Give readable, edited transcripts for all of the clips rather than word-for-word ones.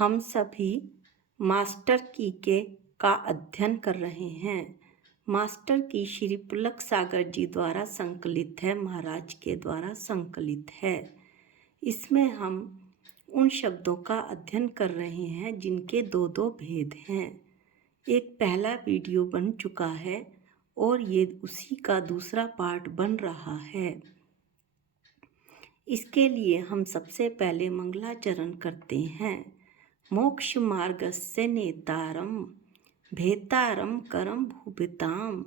हम सभी मास्टर की के का अध्ययन कर रहे हैं। मास्टर की श्री पुलक सागर जी द्वारा संकलित है, महाराज के द्वारा संकलित है। इसमें हम उन शब्दों का अध्ययन कर रहे हैं जिनके दो दो भेद हैं। एक पहला वीडियो बन चुका है और ये उसी का दूसरा पार्ट बन रहा है। इसके लिए हम सबसे पहले मंगलाचरण करते हैं। मोक्ष मार्गस्य नेतारम भेतारम करम भूभिताम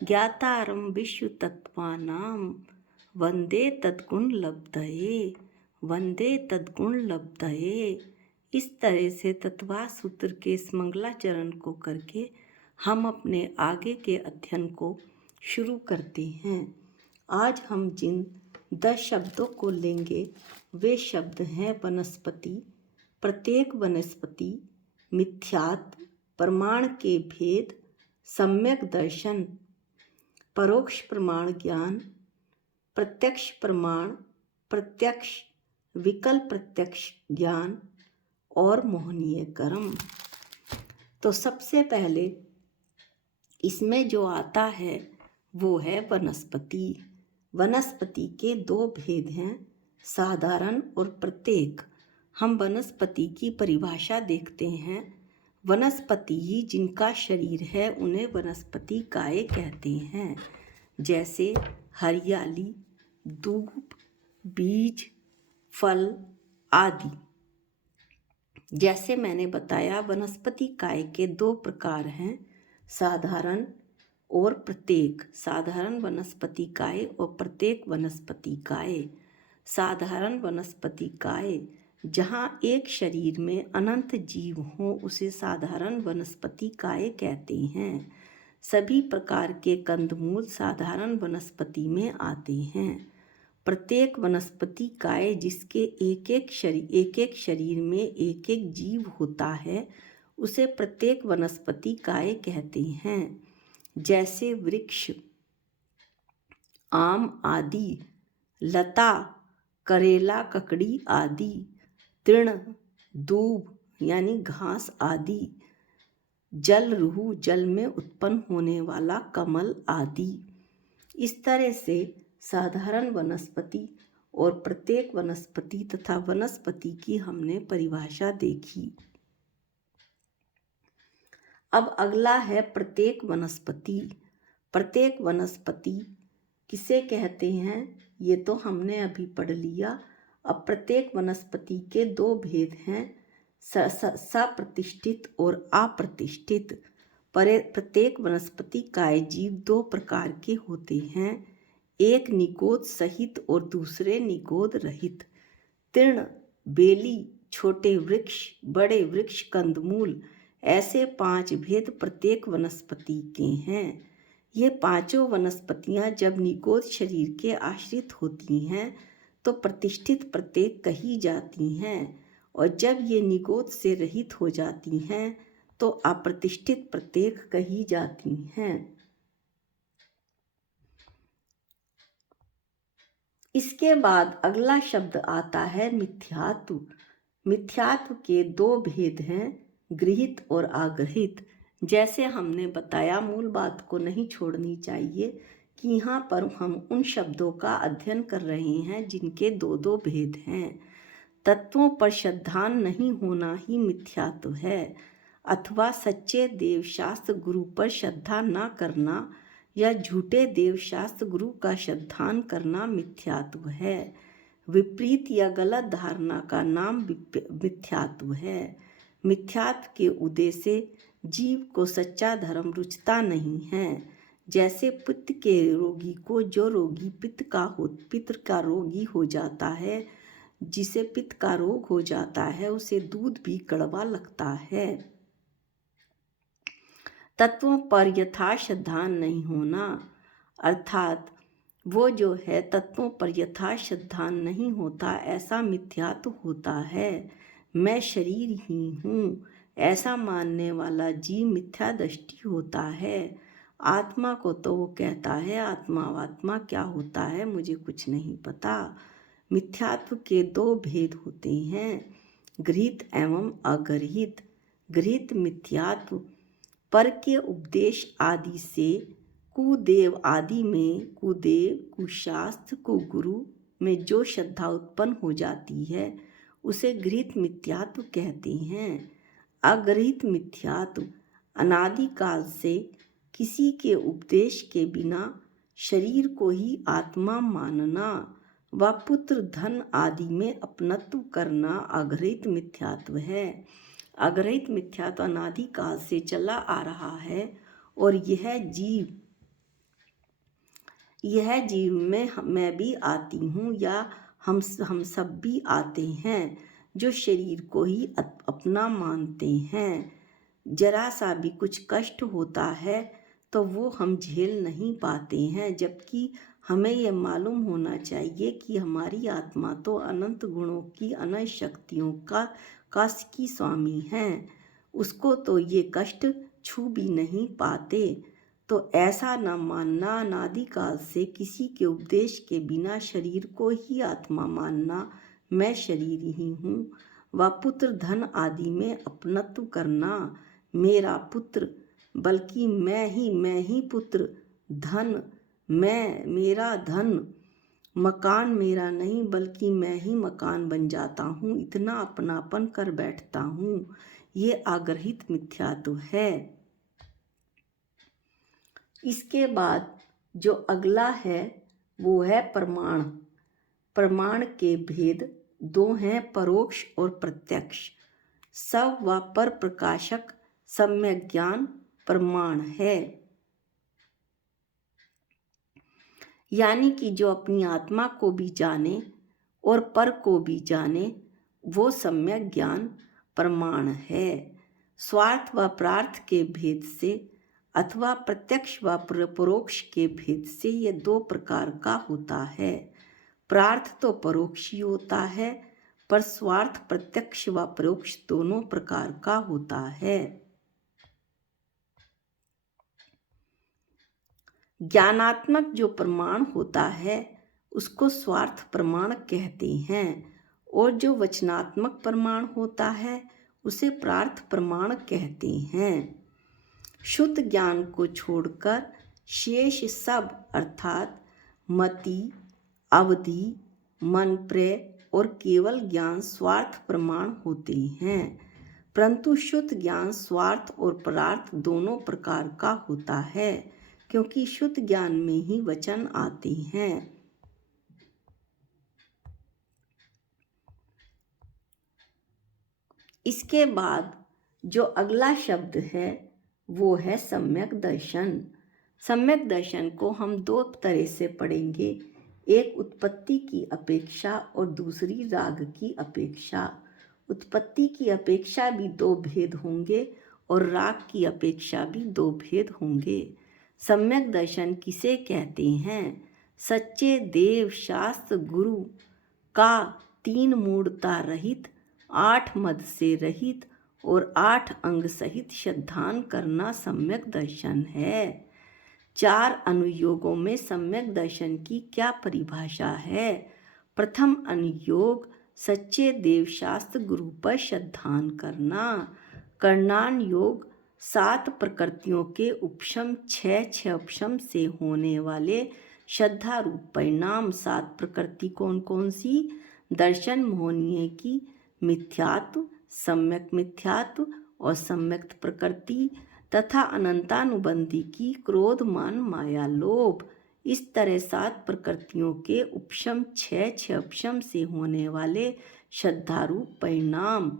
ज्ञातारम विश्व तत्वानाम वंदे तद्गुण लब्धये वंदे तद्गुण लब्धये। इस तरह से तत्वा सूत्र के इस मंगलाचरण को करके हम अपने आगे के अध्ययन को शुरू करते हैं। आज हम जिन 10 शब्दों को लेंगे वे शब्द हैं वनस्पति, प्रत्येक वनस्पति, मिथ्यात्व, प्रमाण के भेद, सम्यक दर्शन, परोक्ष प्रमाण ज्ञान, प्रत्यक्ष प्रमाण, प्रत्यक्ष, विकल्प प्रत्यक्ष ज्ञान और मोहनीय कर्म। तो सबसे पहले इसमें जो आता है वो है वनस्पति। वनस्पति के दो भेद हैं, साधारण और प्रत्येक। हम वनस्पति की परिभाषा देखते हैं। वनस्पति ही जिनका शरीर है उन्हें वनस्पति काय कहते हैं। जैसे हरियाली, धूप, बीज, फल आदि। जैसे मैंने बताया वनस्पति काय के दो प्रकार हैं, साधारण और प्रत्येक। साधारण वनस्पति काय और प्रत्येक वनस्पति काय। साधारण वनस्पति काय जहाँ एक शरीर में अनंत जीव हों उसे साधारण वनस्पति काय कहते हैं। सभी प्रकार के कंदमूल साधारण वनस्पति में आते हैं। प्रत्येक वनस्पति काय जिसके एक एक शरीर में एक एक जीव होता है उसे प्रत्येक वनस्पति काय कहते हैं। जैसे वृक्ष, आम आदि, लता, करेला, ककड़ी आदि, तृण, दूब यानी घास आदि, जल रूह जल में उत्पन्न होने वाला कमल आदि। इस तरह से साधारण वनस्पति और प्रत्येक वनस्पति तथा वनस्पति की हमने परिभाषा देखी। अब अगला है प्रत्येक वनस्पति। प्रत्येक वनस्पति किसे कहते हैं ये तो हमने अभी पढ़ लिया। अब प्रत्येक वनस्पति के दो भेद हैं, सप्रतिष्ठित और अप्रतिष्ठित। प्रत्येक वनस्पति काय जीव दो प्रकार के होते हैं, एक निगोद सहित और दूसरे निगोद रहित। तृण, बेली, छोटे वृक्ष, बड़े वृक्ष, कंदमूल, ऐसे 5 भेद प्रत्येक वनस्पति के हैं। ये पांचों वनस्पतियां जब निगोद शरीर के आश्रित होती हैं तो प्रतिष्ठित प्रत्येक कही जाती हैं, और जब ये निगोद से रहित हो जाती हैं तो अप्रतिष्ठित प्रत्येक कही जाती हैं। इसके बाद अगला शब्द आता है मिथ्यात्व। मिथ्यात्व के दो भेद हैं, गृहीत और अगृहीत। जैसे हमने बताया, मूल बात को नहीं छोड़नी चाहिए कि यहाँ पर हम उन शब्दों का अध्ययन कर रहे हैं जिनके दो दो भेद हैं। तत्वों पर श्रद्धा नहीं होना ही मिथ्यात्व है, अथवा सच्चे देवशास्त्र गुरु पर श्रद्धा न करना या झूठे देवशास्त्र गुरु का श्रद्धान करना मिथ्यात्व है। विपरीत या गलत धारणा का नाम मिथ्यात्व है। मिथ्यात्व के उदय से जीव को सच्चा धर्म रुचता नहीं है। जैसे पित्त के रोगी को जो रोगी पित्त का रोगी हो जाता है, जिसे पित्त का रोग हो जाता है उसे दूध भी कड़वा लगता है। तत्वों पर यथा श्रद्धा नहीं होना, अर्थात वो जो है तत्वों पर यथा श्रद्धा नहीं होता, ऐसा मिथ्यात्व होता है। मैं शरीर ही हूँ ऐसा मानने वाला जीव मिथ्या दृष्टि होता है। आत्मा को तो वो कहता है आत्मा क्या होता है मुझे कुछ नहीं पता। मिथ्यात्व के दो भेद होते हैं, गृहीत एवं अगृहीत। गृहीत मिथ्यात्व पर के उपदेश आदि से, कुदेव आदि में, कुदेव, कुशास्त्र, कुगुरु में जो श्रद्धा उत्पन्न हो जाती है उसे गृहीत मिथ्यात्व कहते हैं। अगृहीत मिथ्यात्व अनादिकाल से किसी के उपदेश के बिना शरीर को ही आत्मा मानना व पुत्र धन आदि में अपनत्व करना अगृहीत मिथ्यात्व है। अगृहीत मिथ्यात्व अनादिकाल से चला आ रहा है और यह जीव में मैं भी आती हूँ या हम सब भी आते हैं जो शरीर को ही अपना मानते हैं। जरा सा भी कुछ कष्ट होता है तो वो हम झेल नहीं पाते हैं, जबकि हमें यह मालूम होना चाहिए कि हमारी आत्मा तो अनंत गुणों की, अनंत शक्तियों की स्वामी है। उसको तो ये कष्ट छू भी नहीं पाते। तो ऐसा न मानना, अनादिकाल से किसी के उपदेश के बिना शरीर को ही आत्मा मानना, मैं शरीर ही हूँ, व पुत्र धन आदि में अपनत्व करना, मेरा पुत्र बल्कि मैं ही पुत्र, धन मेरा धन, मकान मेरा नहीं बल्कि मैं ही मकान बन जाता हूँ, इतना अपनापन कर बैठता हूँ, ये अगृहीत मिथ्यात्व है। इसके बाद जो अगला है वो है प्रमाण। प्रमाण के भेद दो हैं, परोक्ष और प्रत्यक्ष। सव व पर प्रकाशक सम्यक ज्ञान प्रमाण है, यानी कि जो अपनी आत्मा को भी जाने और पर को भी जाने वो सम्यक ज्ञान प्रमाण है। स्वार्थ व प्रार्थ के भेद से अथवा प्रत्यक्ष व परोक्ष के भेद से ये दो प्रकार का होता है। प्रार्थ तो परोक्ष ही होता है, पर स्वार्थ प्रत्यक्ष व परोक्ष दोनों प्रकार का होता है। ज्ञानात्मक जो प्रमाण होता है उसको स्वार्थ प्रमाण कहते हैं, और जो वचनात्मक प्रमाण होता है उसे प्रार्थ प्रमाण कहते हैं। शुद्ध ज्ञान को छोड़कर शेष सब अर्थात मति, अवधि, मन प्रय और केवल ज्ञान स्वार्थ प्रमाण होते हैं। परंतु शुद्ध ज्ञान स्वार्थ और प्रार्थ दोनों प्रकार का होता है, क्योंकि शुद्ध ज्ञान में ही वचन आते हैं। इसके बाद जो अगला शब्द है वो है सम्यक दर्शन। सम्यक दर्शन को हम दो तरह से पढ़ेंगे, एक उत्पत्ति की अपेक्षा और दूसरी राग की अपेक्षा। उत्पत्ति की अपेक्षा भी दो भेद होंगे और राग की अपेक्षा भी दो भेद होंगे। सम्यक दर्शन किसे कहते हैं? सच्चे देव शास्त्र गुरु का 3 मूढ़ता रहित, 8 मद से रहित और 8 अंग सहित श्रद्धान करना सम्यक दर्शन है। 4 अनुयोगों में सम्यक दर्शन की क्या परिभाषा है? प्रथम अनुयोग सच्चे देव शास्त्र गुरु पर श्रद्धान करना। करणान योग 7 प्रकृतियों के उपशम 6 उपशम से होने वाले श्रद्धा रूप परिणाम। 7 प्रकृति कौन कौन सी? दर्शन मोहनीय की, मिथ्यात्व, सम्यक मिथ्यात्व और सम्यक प्रकृति, तथा अनंतानुबंधी की क्रोध, मान, माया, लोभ। इस तरह 7 प्रकृतियों के उपशम 6 उपशम से होने वाले श्रद्धारूप परिणाम।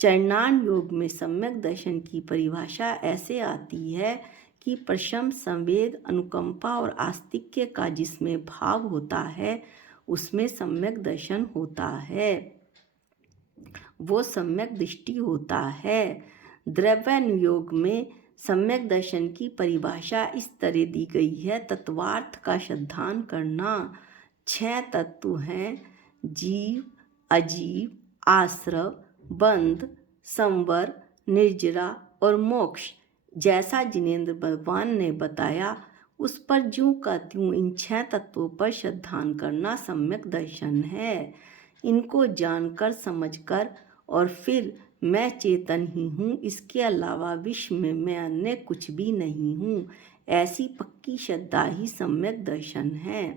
चरणान योग में सम्यक दर्शन की परिभाषा ऐसे आती है कि प्रशम, संवेद, अनुकंपा और आस्तिक्य का जिसमें भाव होता है उसमें सम्यक दर्शन होता है, वो सम्यक दृष्टि होता है। द्रव्यानुयोग में सम्यक दर्शन की परिभाषा इस तरह दी गई है, तत्वार्थ का श्रद्धान करना। 6 तत्व हैं, जीव, अजीव, आश्रव, बंध, संवर, निर्जरा और मोक्ष। जैसा जिनेंद्र भगवान ने बताया उस पर ज्यों का त्यों इन 6 तत्वों पर श्रद्धान करना सम्यक दर्शन है। इनको जानकर, समझकर और फिर मैं चेतन ही हूँ, इसके अलावा विश्व में मैं अन्य कुछ भी नहीं हूँ। ऐसी पक्की श्रद्धा ही सम्यक दर्शन है।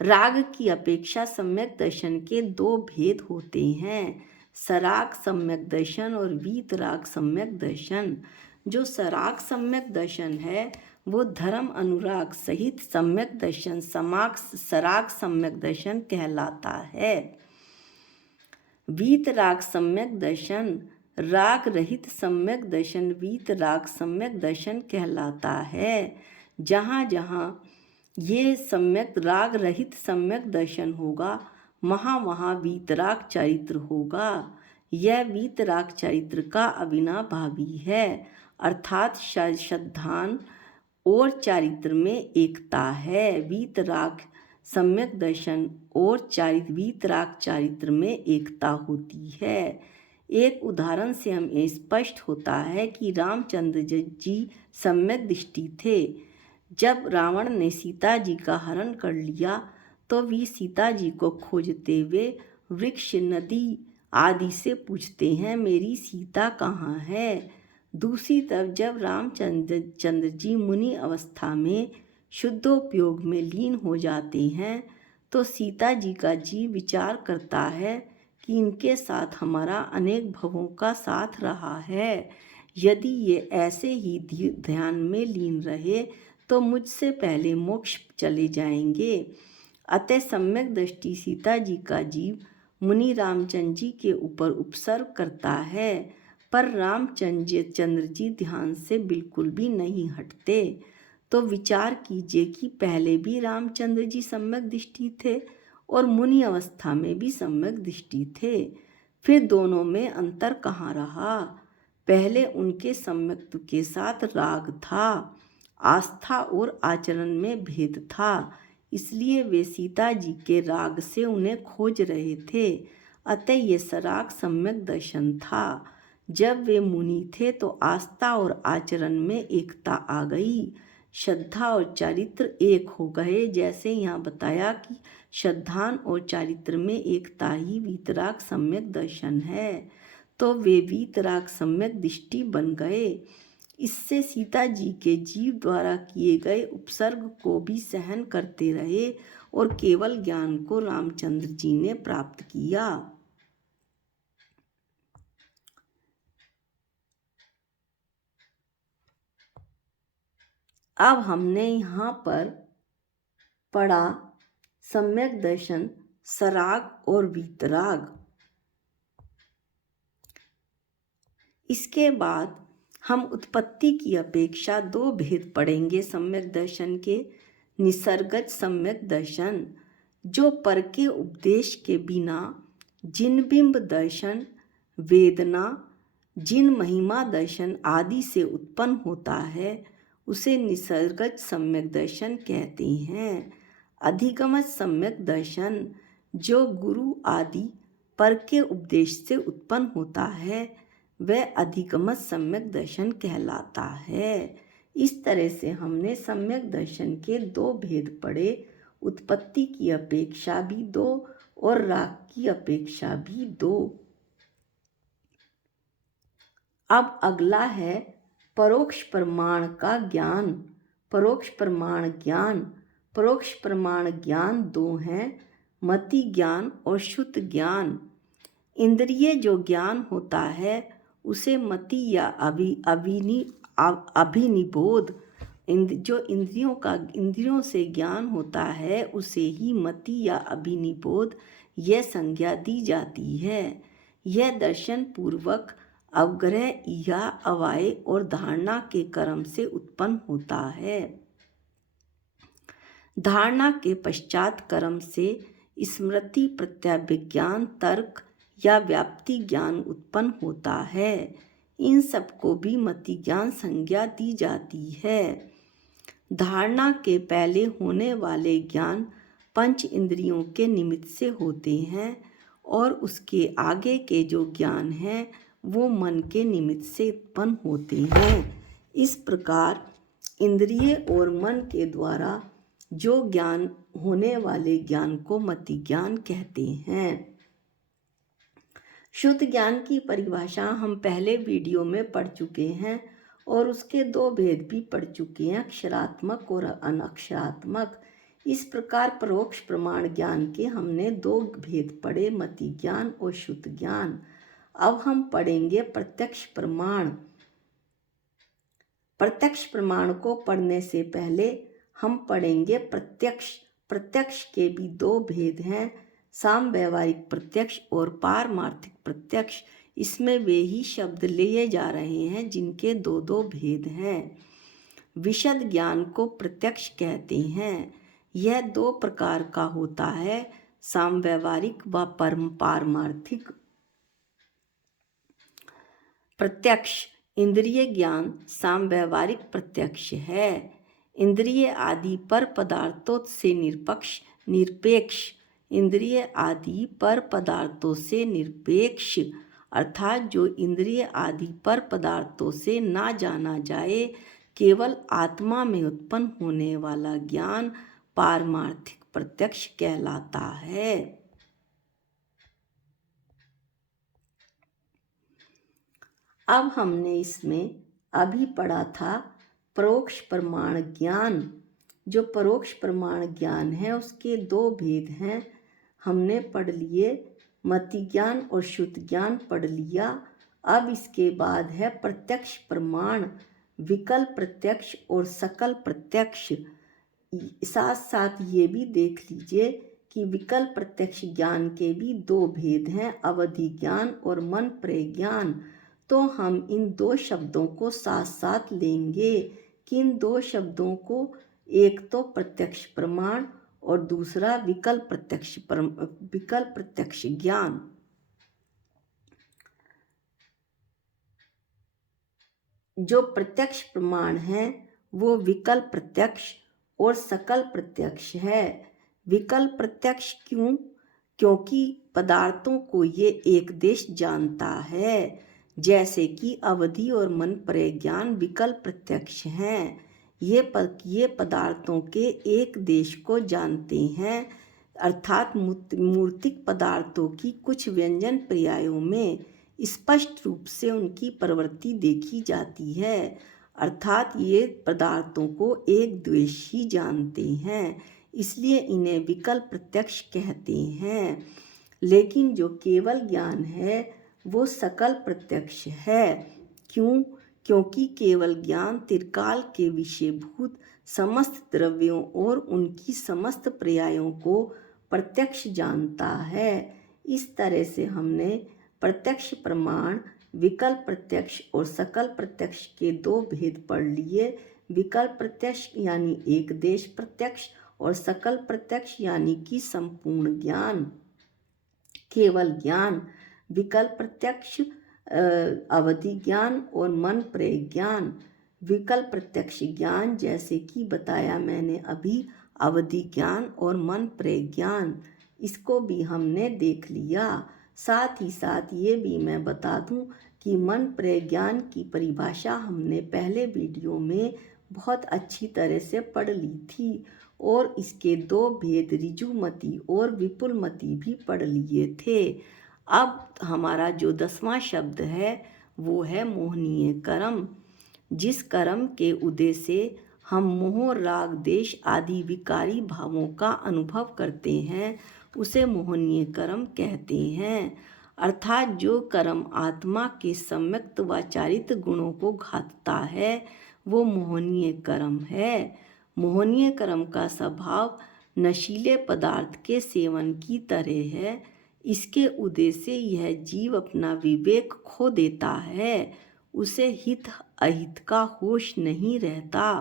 राग की अपेक्षा सम्यक दर्शन के दो भेद होते हैं, सराग सम्यक दर्शन और वीतराग सम्यक दर्शन। जो सराग सम्यक दर्शन है वो धर्म अनुराग सहित सम्यक दर्शन सराग सम्यक दर्शन कहलाता है। वीतराग सम्यक दर्शन राग रहित सम्यक दर्शन वीतराग सम्यक दर्शन कहलाता है। जहाँ जहाँ ये सम्यक राग रहित सम्यक दर्शन होगा वहाँ वहाँ वीतराग चरित्र होगा। यह वीतराग चरित्र का अविनाभावी है, अर्थात श्रद्धान और चारित्र में एकता है। वीतराग सम्यक दर्शन और वीतराग चारित्र में एकता होती है। एक उदाहरण से हमें स्पष्ट होता है कि रामचंद्र जी सम्यक दृष्टि थे। जब रावण ने सीता जी का हरण कर लिया तो वे सीता जी को खोजते हुए वृक्ष, नदी आदि से पूछते हैं, मेरी सीता कहाँ है। दूसरी तरफ जब रामचंद्र जी मुनि अवस्था में शुद्धोपयोग में लीन हो जाते हैं तो सीता जी का जीव विचार करता है कि इनके साथ हमारा अनेक भवों का साथ रहा है, यदि ये ऐसे ही ध्यान में लीन रहे तो मुझसे पहले मोक्ष चले जाएंगे। अतः सम्यक दृष्टि सीता जी का जीव मुनि रामचंद्र जी के ऊपर उपसर्ग करता है, पर रामचंद्र जी ध्यान से बिल्कुल भी नहीं हटते। तो विचार कीजिए कि पहले भी रामचंद्र जी सम्यक दृष्टि थे और मुनि अवस्था में भी सम्यक दृष्टि थे, फिर दोनों में अंतर कहाँ रहा। पहले उनके सम्यक्त्व के साथ राग था, आस्था और आचरण में भेद था, इसलिए वे सीता जी के राग से उन्हें खोज रहे थे। अतः ये सराग सम्यक दर्शन था। जब वे मुनि थे तो आस्था और आचरण में एकता आ गई, श्रद्धा और चारित्र एक हो गए। जैसे यहाँ बताया कि श्रद्धान और चारित्र में एकता ही वीतराग सम्यक दर्शन है, तो वे वीतराग सम्यक दृष्टि बन गए। इससे सीता जी के जीव द्वारा किए गए उपसर्ग को भी सहन करते रहे और केवल ज्ञान को रामचंद्र जी ने प्राप्त किया। अब हमने यहाँ पर पढ़ा सम्यक दर्शन, सराग और वीतराग। इसके बाद हम उत्पत्ति की अपेक्षा दो भेद पढ़ेंगे सम्यक दर्शन के। निसर्गज सम्यक दर्शन, जो पर के उपदेश के बिना जिन बिंब दर्शन, वेदना, जिन महिमा दर्शन आदि से उत्पन्न होता है उसे निसर्गज सम्यक दर्शन कहते हैं। अधिगमज सम्यक दर्शन, जो गुरु आदि पर के उपदेश से उत्पन्न होता है वह अधिगमज सम्यक दर्शन कहलाता है। इस तरह से हमने सम्यक दर्शन के दो भेद पढ़े, उत्पत्ति की अपेक्षा भी दो और राग की अपेक्षा भी दो। अब अगला है परोक्ष प्रमाण का ज्ञान। परोक्ष प्रमाण ज्ञान, परोक्ष प्रमाण ज्ञान दो हैं, मति ज्ञान और शुद्ध ज्ञान। इंद्रिय जो ज्ञान होता है उसे मति या अभिनिबोध, जो इंद्रियों से ज्ञान होता है उसे ही मति या अभिनिबोध यह संज्ञा दी जाती है। यह दर्शन पूर्वक अवग्रह या अवाय और धारणा के कर्म से उत्पन्न होता है। धारणा के पश्चात कर्म से स्मृति, प्रत्यभिज्ञान, तर्क या व्याप्ति ज्ञान उत्पन्न होता है। इन सबको भी मति ज्ञान संज्ञा दी जाती है। धारणा के पहले होने वाले ज्ञान पंच इंद्रियों के निमित्त से होते हैं और उसके आगे के जो ज्ञान हैं वो मन के निमित्त से उत्पन्न होते हैं। इस प्रकार इंद्रिय और मन के द्वारा जो ज्ञान होने वाले ज्ञान को मति ज्ञान कहते हैं। शुद्ध ज्ञान की परिभाषा हम पहले वीडियो में पढ़ चुके हैं और उसके दो भेद भी पढ़ चुके हैं, अक्षरात्मक और अनक्षरात्मक। इस प्रकार परोक्ष प्रमाण ज्ञान के हमने दो भेद पढ़े, मति ज्ञान और शुद्ध ज्ञान। अब हम पढ़ेंगे प्रत्यक्ष प्रमाण। प्रत्यक्ष प्रमाण को पढ़ने से पहले हम पढ़ेंगे प्रत्यक्ष। प्रत्यक्ष के भी दो भेद हैं, साम व्यवहारिक प्रत्यक्ष और पारमार्थिक प्रत्यक्ष। इसमें वे ही शब्द लिए जा रहे हैं जिनके दो दो भेद हैं। विशद ज्ञान को प्रत्यक्ष कहते हैं। यह दो प्रकार का होता है, साम व्यवहारिक व पारमार्थिक प्रत्यक्ष। इंद्रिय ज्ञान साम व्यवहारिक प्रत्यक्ष है। इंद्रिय आदि पर पदार्थों से निरपेक्ष। इंद्रिय आदि पर पदार्थों से निरपेक्ष अर्थात जो इंद्रिय आदि पर पदार्थों से ना जाना जाए, केवल आत्मा में उत्पन्न होने वाला ज्ञान पारमार्थिक प्रत्यक्ष कहलाता है। अब हमने इसमें अभी पढ़ा था परोक्ष प्रमाण ज्ञान। जो परोक्ष प्रमाण ज्ञान है उसके दो भेद हैं, हमने पढ़ लिए, मति ज्ञान और शुद्ध ज्ञान पढ़ लिया। अब इसके बाद है प्रत्यक्ष प्रमाण, विकल्प प्रत्यक्ष और सकल प्रत्यक्ष। साथ साथ ये भी देख लीजिए कि विकल्प प्रत्यक्ष ज्ञान के भी दो भेद हैं, अवधि ज्ञान और मन प्रज्ञान। तो हम इन दो शब्दों को साथ साथ लेंगे कि इन दो शब्दों को, एक तो प्रत्यक्ष प्रमाण और दूसरा विकल्प प्रत्यक्ष ज्ञान। जो प्रत्यक्ष प्रमाण है वो विकल्प प्रत्यक्ष और सकल प्रत्यक्ष है। विकल्प प्रत्यक्ष क्यों? क्योंकि पदार्थों को ये एक देश जानता है, जैसे कि अवधि और मन प्रज्ञान विकल्प प्रत्यक्ष हैं। ये पदार्थों के एक देश को जानते हैं, अर्थात मूर्तिक पदार्थों की कुछ व्यंजन पर्यायों में स्पष्ट रूप से उनकी प्रवृत्ति देखी जाती है, अर्थात ये पदार्थों को एक देश ही जानते हैं, इसलिए इन्हें विकल्प प्रत्यक्ष कहते हैं। लेकिन जो केवल ज्ञान है वो सकल प्रत्यक्ष है। क्यों? क्योंकि केवल ज्ञान त्रिकाल के विषयभूत समस्त द्रव्यों और उनकी समस्त पर्यायों को प्रत्यक्ष जानता है। इस तरह से हमने प्रत्यक्ष प्रमाण, विकल्प प्रत्यक्ष और सकल प्रत्यक्ष के दो भेद पढ़ लिए। विकल्प प्रत्यक्ष यानी एक देश प्रत्यक्ष और सकल प्रत्यक्ष यानी कि संपूर्ण ज्ञान, केवल ज्ञान। विकल्प प्रत्यक्ष अवधि ज्ञान और मन प्रज्ञान। विकल्प प्रत्यक्ष ज्ञान जैसे कि बताया मैंने अभी, अवधि ज्ञान और मन प्रज्ञान, इसको भी हमने देख लिया। साथ ही साथ ये भी मैं बता दूं कि मन प्रज्ञान की परिभाषा हमने पहले वीडियो में बहुत अच्छी तरह से पढ़ ली थी और इसके दो भेद ऋजुमति और विपुलमति भी पढ़ लिए थे। अब हमारा जो 10वां शब्द है वो है मोहनीय कर्म। जिस कर्म के उदय से हम मोह, राग, देश आदि विकारी भावों का अनुभव करते हैं उसे मोहनीय कर्म कहते हैं, अर्थात जो कर्म आत्मा के सम्यक्त व चारित्र गुणों को घातता है वो मोहनीय कर्म है। मोहनीय कर्म का स्वभाव नशीले पदार्थ के सेवन की तरह है। इसके उदय से यह जीव अपना विवेक खो देता है, उसे हित अहित का होश नहीं रहता।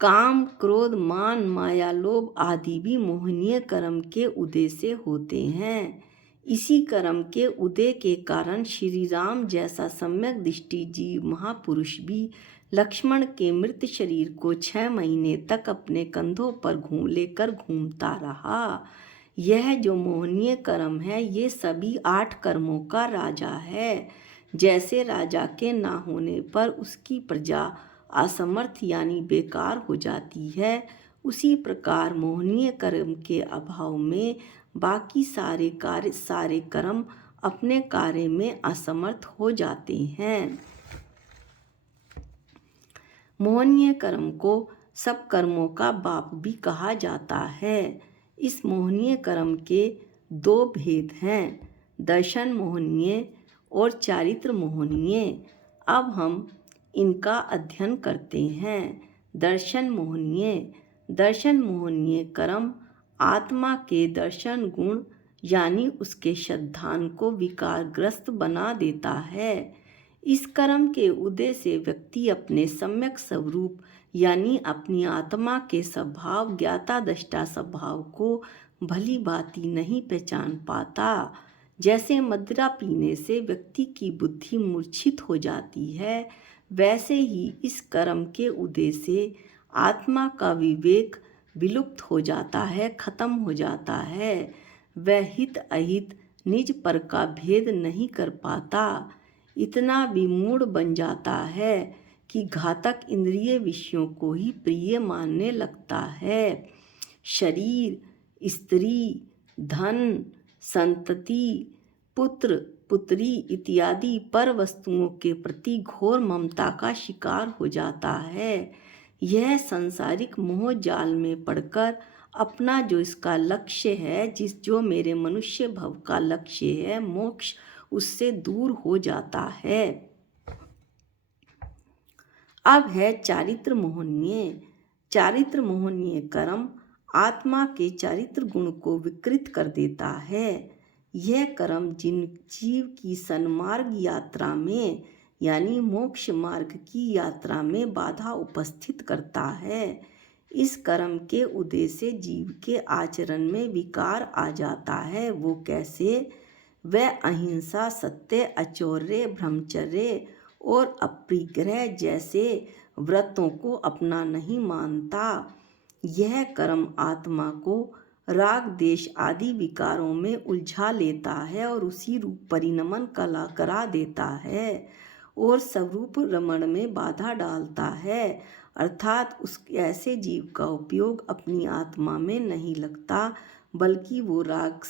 काम, क्रोध, मान, माया, लोभ आदि भी मोहनीय कर्म के उदय से होते हैं। इसी कर्म के उदय के कारण श्री राम जैसा सम्यक दृष्टि जीव महापुरुष भी लक्ष्मण के मृत शरीर को 6 महीने तक अपने कंधों पर लेकर घूमता रहा। यह जो मोहनीय कर्म है ये सभी 8 कर्मों का राजा है। जैसे राजा के ना होने पर उसकी प्रजा असमर्थ यानी बेकार हो जाती है, उसी प्रकार मोहनीय कर्म के अभाव में बाकी सारे कर्म अपने कार्य में असमर्थ हो जाते हैं। मोहनीय कर्म को सब कर्मों का बाप भी कहा जाता है। इस मोहनीय कर्म के दो भेद हैं, दर्शन मोहनीय और चारित्र मोहनीय। अब हम इनका अध्ययन करते हैं। दर्शन मोहनीय कर्म आत्मा के दर्शन गुण यानी उसके श्रद्धान को विकारग्रस्त बना देता है। इस कर्म के उदय से व्यक्ति अपने सम्यक स्वरूप यानी अपनी आत्मा के स्वभाव ज्ञाता दृष्टा स्वभाव को भली भांति नहीं पहचान पाता। जैसे मदिरा पीने से व्यक्ति की बुद्धि मूर्छित हो जाती है, वैसे ही इस कर्म के उदय से आत्मा का विवेक विलुप्त हो जाता है, खत्म हो जाता है। वह हित अहित निज पर का भेद नहीं कर पाता, इतना विमूढ़ बन जाता है कि घातक इंद्रिय विषयों को ही प्रिय मानने लगता है। शरीर, स्त्री, धन, संतति, पुत्र पुत्री इत्यादि पर वस्तुओं के प्रति घोर ममता का शिकार हो जाता है। यह सांसारिक मोह जाल में पड़कर अपना जो इसका लक्ष्य है, जो मेरे मनुष्य भव का लक्ष्य है, मोक्ष, उससे दूर हो जाता है। अब है चारित्र मोहनीय कर्म आत्मा के चारित्र गुण को विकृत कर देता है। यह कर्म जिन जीव की सन्मार्ग यात्रा में यानी मोक्ष मार्ग की यात्रा में बाधा उपस्थित करता है। इस कर्म के उदय से जीव के आचरण में विकार आ जाता है। वो कैसे? वह अहिंसा, सत्य, अचौर्य, ब्रह्मचर्य और अपरिग्रह जैसे व्रतों को अपना नहीं मानता। यह कर्म आत्मा को राग, देश आदि विकारों में उलझा लेता है और उसी रूप परिणमन करा देता है और स्वरूप रमण में बाधा डालता है। अर्थात उस ऐसे जीव का उपयोग अपनी आत्मा में नहीं लगता, बल्कि वो राग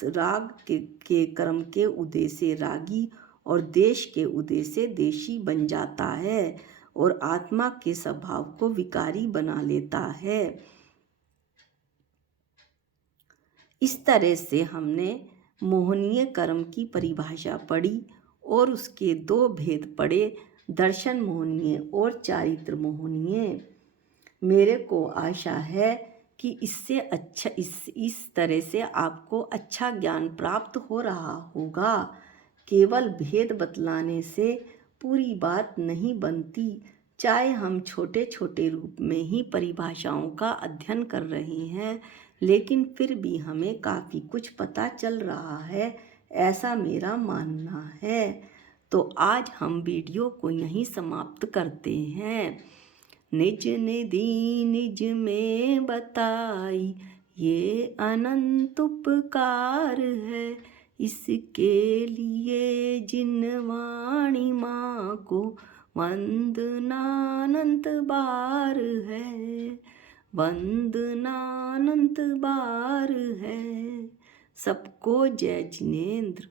के कर्म के उदय से रागी और देश के उदय से देशी बन जाता है और आत्मा के स्वभाव को विकारी बना लेता है। इस तरह से हमने मोहनीय कर्म की परिभाषा पढ़ी और उसके दो भेद पढ़े, दर्शन मोहनीय और चारित्र मोहनीय। मेरे को आशा है कि इससे अच्छा इस तरह से आपको अच्छा ज्ञान प्राप्त हो रहा होगा। केवल भेद बतलाने से पूरी बात नहीं बनती। चाहे हम छोटे छोटे रूप में ही परिभाषाओं का अध्ययन कर रहे हैं, लेकिन फिर भी हमें काफ़ी कुछ पता चल रहा है, ऐसा मेरा मानना है। तो आज हम वीडियो को यहीं समाप्त करते हैं। निज निधि निज में बताई ये अनंत उपकार है, इसके लिए जिन वाणी माँ को वंदनानंत बार है, वंदनानंत बार है। सबको जय जिनेंद्र।